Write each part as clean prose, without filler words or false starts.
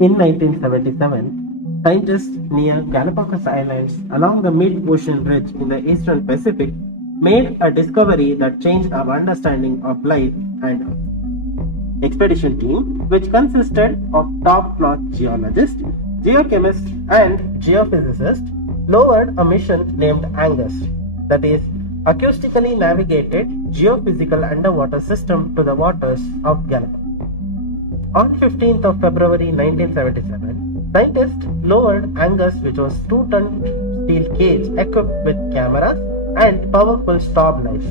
In 1977, scientists near Galapagos Islands along the mid-ocean ridge in the eastern Pacific made a discovery that changed our understanding of life and Earth. Expedition team, which consisted of top-notch geologists, geochemists and geophysicists, lowered a mission named Angus, that is, acoustically navigated geophysical underwater system to the waters of Galapagos. On 15th of February 1977, scientists lowered Angus, which was 2-ton steel cage equipped with cameras and powerful storm lights.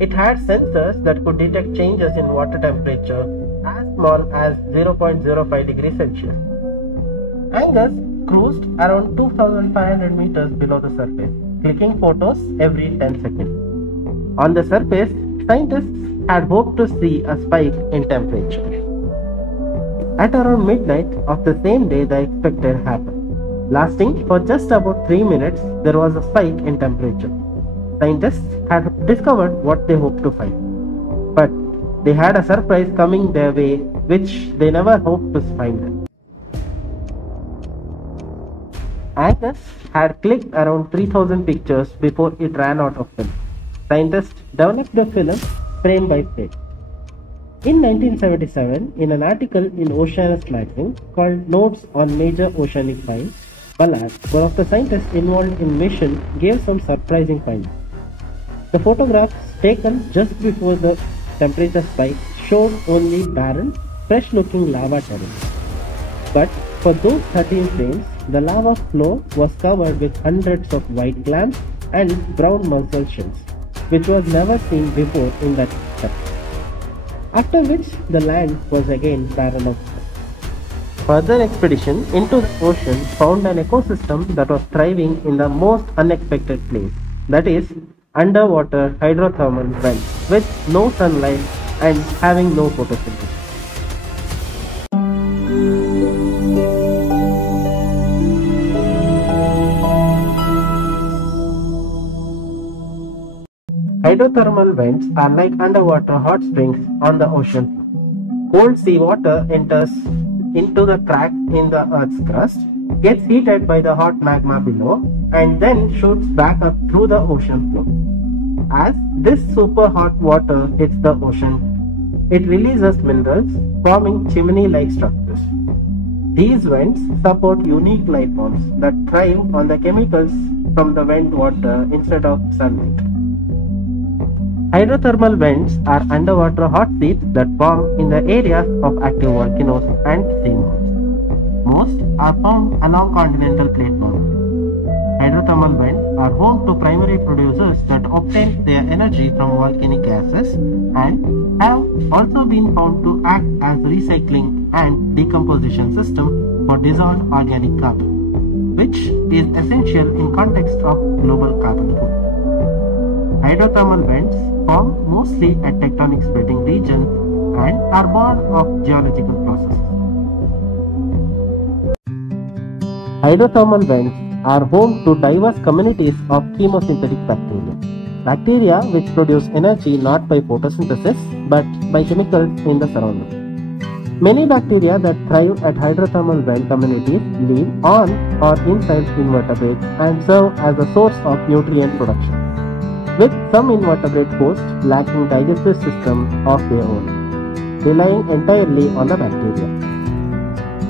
It had sensors that could detect changes in water temperature as small as 0.05 degrees Celsius. Angus cruised around 2,500 meters below the surface, clicking photos every 10 seconds. On the surface, scientists had hoped to see a spike in temperature. At around midnight of the same day, the expected happened. Lasting for just about 3 minutes, there was a spike in temperature. Scientists had discovered what they hoped to find, but they had a surprise coming their way which they never hoped to find. Angus had clicked around 3,000 pictures before it ran out of film. Scientists developed the film frame by frame. In 1977, in an article in Oceanus magazine called Notes on Major Oceanic Finds, Ballard, one of the scientists involved in mission, gave some surprising findings. The photographs taken just before the temperature spike showed only barren, fresh-looking lava terrain. But for those 13 frames, the lava floor was covered with hundreds of white clams and brown mussel shells, which was never seen before in that depth. After which the land was again barren of life. Further expedition into the ocean found an ecosystem that was thriving in the most unexpected place, that is, underwater hydrothermal vents with no sunlight and having no photosynthesis. Hydrothermal vents are like underwater hot springs on the ocean floor. Cold seawater enters into the cracks in the Earth's crust, gets heated by the hot magma below, and then shoots back up through the ocean floor. As this super hot water hits the ocean, it releases minerals, forming chimney-like structures. These vents support unique life forms that thrive on the chemicals from the vent water instead of sunlight. Hydrothermal vents are underwater hot seeps that form in the areas of active volcanoes and seamounts. Most are found along continental plate boundaries. Hydrothermal vents are home to primary producers that obtain their energy from volcanic gases and have also been found to act as recycling and decomposition system for dissolved organic carbon, which is essential in context of global carbon pool. Hydrothermal vents form mostly at tectonic splitting regions and are born of geological processes. Hydrothermal vents are home to diverse communities of chemosynthetic bacteria. Bacteria which produce energy not by photosynthesis but by chemicals in the surroundings. Many bacteria that thrive at hydrothermal vent communities live on or inside invertebrates and serve as a source of nutrient production, with some invertebrate hosts lacking digestive system of their own, relying entirely on the bacteria.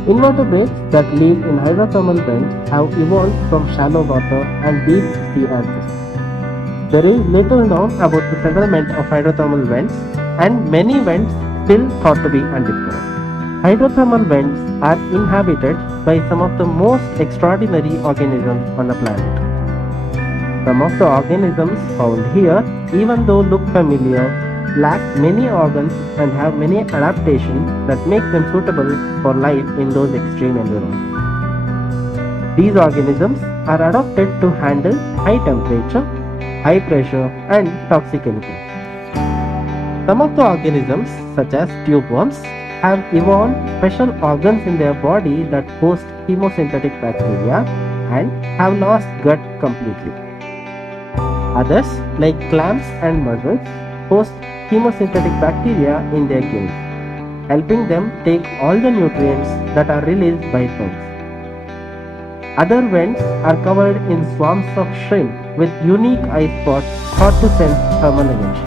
Invertebrates that live in hydrothermal vents have evolved from shallow water and deep sea ancestors. There is little known about the settlement of hydrothermal vents, and many vents still thought to be undiscovered. Hydrothermal vents are inhabited by some of the most extraordinary organisms on the planet. Some of the organisms found here, even though look familiar, lack many organs and have many adaptations that make them suitable for life in those extreme environments. These organisms are adapted to handle high temperature, high pressure and toxic chemicals. Some of the organisms, such as tube worms, have evolved special organs in their body that host chemosynthetic bacteria and have lost gut completely. Others, like clams and mussels, host chemosynthetic bacteria in their gills. helping them take all the nutrients that are released by vents. Other vents are covered in swarms of shrimp with unique eye spots thought to sense thermal energy.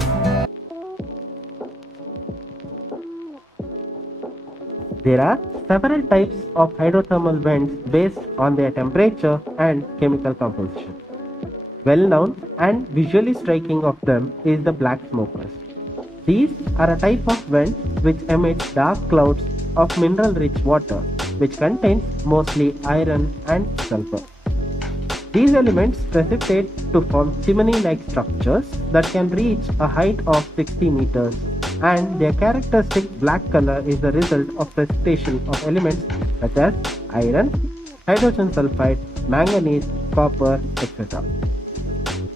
There are several types of hydrothermal vents based on their temperature and chemical composition. Well known and visually striking of them is the black smokers. These are a type of vent which emits dark clouds of mineral-rich water which contains mostly iron and sulfur. These elements precipitate to form chimney-like structures that can reach a height of 60 meters, and their characteristic black color is the result of precipitation of elements such as iron, hydrogen sulfide, manganese, copper, etc.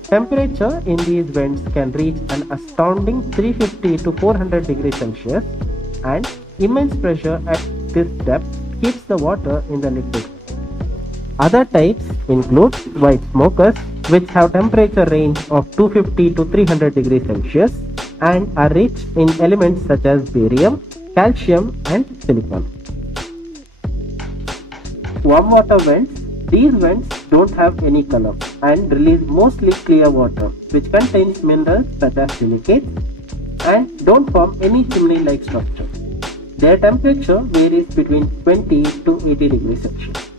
Temperature in these vents can reach an astounding 350 to 400 degrees Celsius, and immense pressure at this depth keeps the water in the liquid. Other types include white smokers, which have temperature range of 250 to 300 degrees Celsius and are rich in elements such as barium, calcium and silicon. Warm water vents. These vents don't have any color and release mostly clear water which contains minerals such as silicates and don't form any chimney-like structure. Their temperature varies between 20 to 80 degrees Celsius.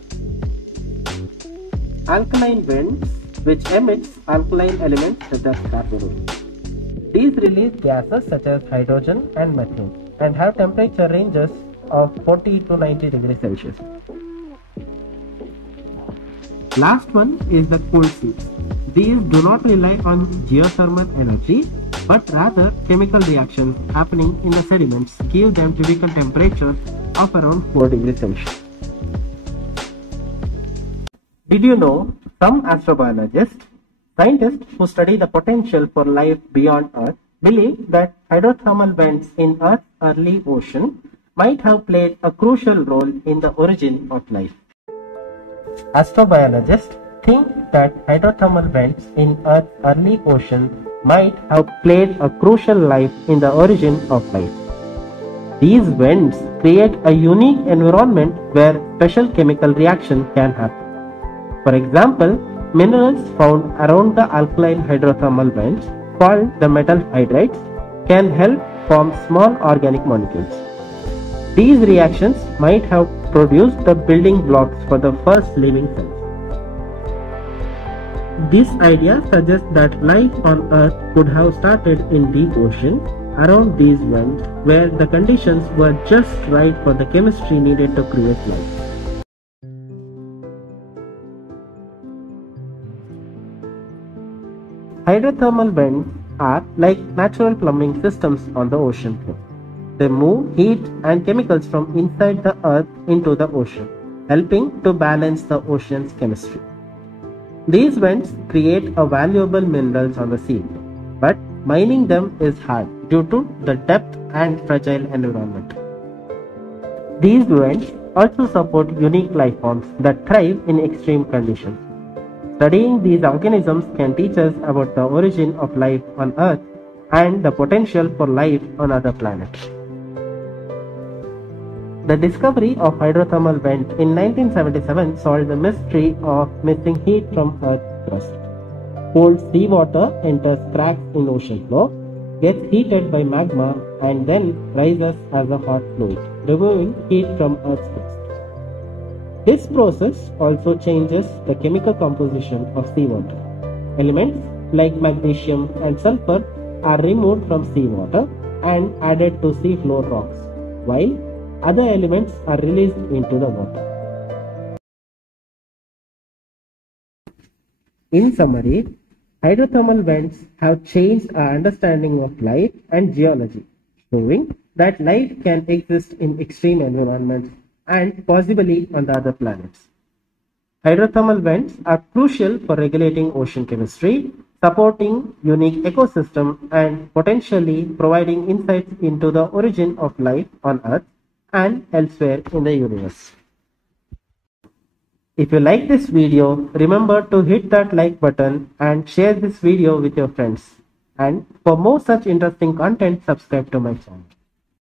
Alkaline vents, which emits alkaline elements such as carbon. These release gases such as hydrogen and methane and have temperature ranges of 40 to 90 degrees Celsius. Last one is the cold seeps. These do not rely on geothermal energy, but rather chemical reactions happening in the sediments give them typical temperatures of around 4 degrees Celsius. Did you know some astrobiologists, scientists who study the potential for life beyond Earth, believe that hydrothermal vents in Earth's early ocean might have played a crucial role in the origin of life? Astrobiologists think that hydrothermal vents in Earth's early ocean might have played a crucial role in the origin of life. These vents create a unique environment where special chemical reaction can happen. For example, minerals found around the alkaline hydrothermal vents, called the metal hydrides, can help form small organic molecules. These reactions might have produced the building blocks for the first living cells. This idea suggests that life on Earth could have started in deep ocean around these vents where the conditions were just right for the chemistry needed to create life. Hydrothermal vents are like natural plumbing systems on the ocean floor. They move heat and chemicals from inside the earth into the ocean, helping to balance the ocean's chemistry. These vents create a valuable minerals on the sea, but mining them is hard due to the depth and fragile environment. These vents also support unique life forms that thrive in extreme conditions. Studying these organisms can teach us about the origin of life on Earth and the potential for life on other planets. The discovery of hydrothermal vent in 1977 solved the mystery of missing heat from Earth's crust. Cold seawater enters cracks in ocean floor, gets heated by magma and then rises as a hot fluid, removing heat from Earth's crust. This process also changes the chemical composition of seawater. Elements like magnesium and sulfur are removed from seawater and added to seafloor rocks, while other elements are released into the water. In summary, hydrothermal vents have changed our understanding of life and geology, showing that life can exist in extreme environments and possibly on the other planets. Hydrothermal vents are crucial for regulating ocean chemistry, supporting unique ecosystem and potentially providing insights into the origin of life on Earth and elsewhere in the universe. If you like this video, remember to hit that like button and share this video with your friends. And for more such interesting content, subscribe to my channel.